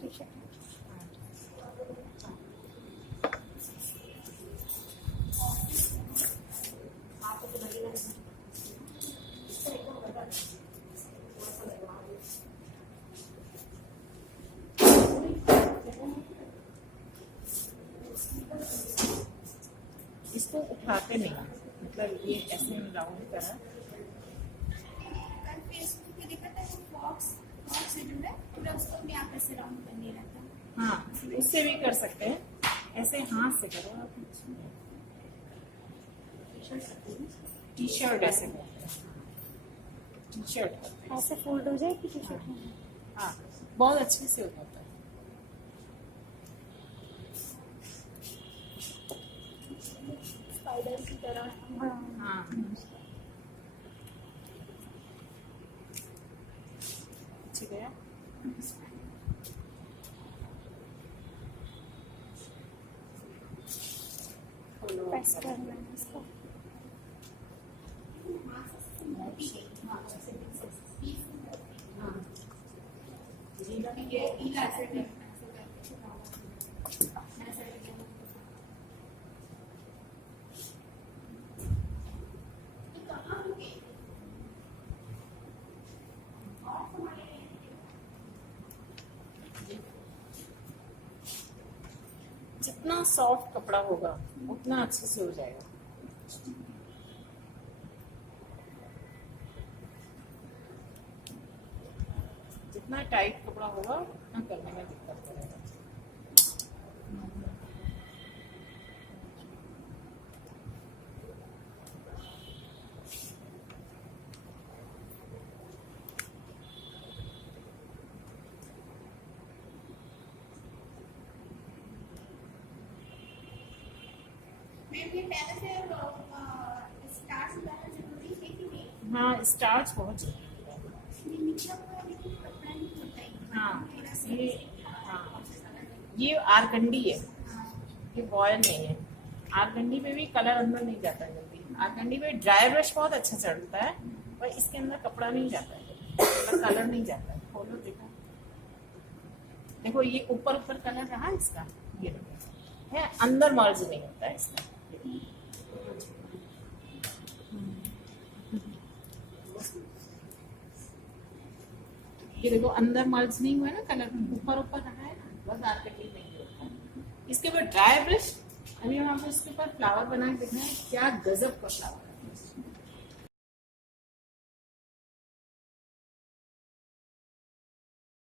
T shirt इसको उठाते नहीं, मतलब ये ऐसे राउंड करा। हाँ, उससे भी कर सकते हैं, ऐसे हाथ से करो आप। टी शर्ट ऐसे करते हैं, टी शर्ट ऐसे फोल्ड हो जाएगी टी शर्ट में। हाँ, बहुत अच्छे से हो जाता है। स्पाइडर की तरह। हाँ, अच्छी गया। प्रेस करना है इसको। जितना सॉफ्ट कपड़ा होगा उतना अच्छे से हो जाएगा। जितना टाइट कपड़ा होगा उतना करने में दिक्कत पड़ेगा। हाँ, स्टार्च बहुत जरूरी है। हाँ, ये आरकंडी है, ये बॉयल नहीं है। आरकंडी में भी कलर अंदर नहीं जाता जल्दी। आरकंडी में ड्राई ब्रश बहुत अच्छा चढ़ता है, पर इसके अंदर कपड़ा नहीं जाता है, कलर नहीं जाता है। खोलो, देखो देखो, ये ऊपर ऊपर कलर रहा इसका, ये है, अंदर मर्ज नहीं होता है इसका। ये देखो, अंदर मर्ज नहीं हुआ है ना कलर, ऊपर ऊपर रहा है ना, बस आरकंडी नहीं होता है। इसके बाद ड्राई ब्रश, अभी हम आपको इसके ऊपर फ्लावर बना के दिखाएं, क्या गजब का फ्लावर है।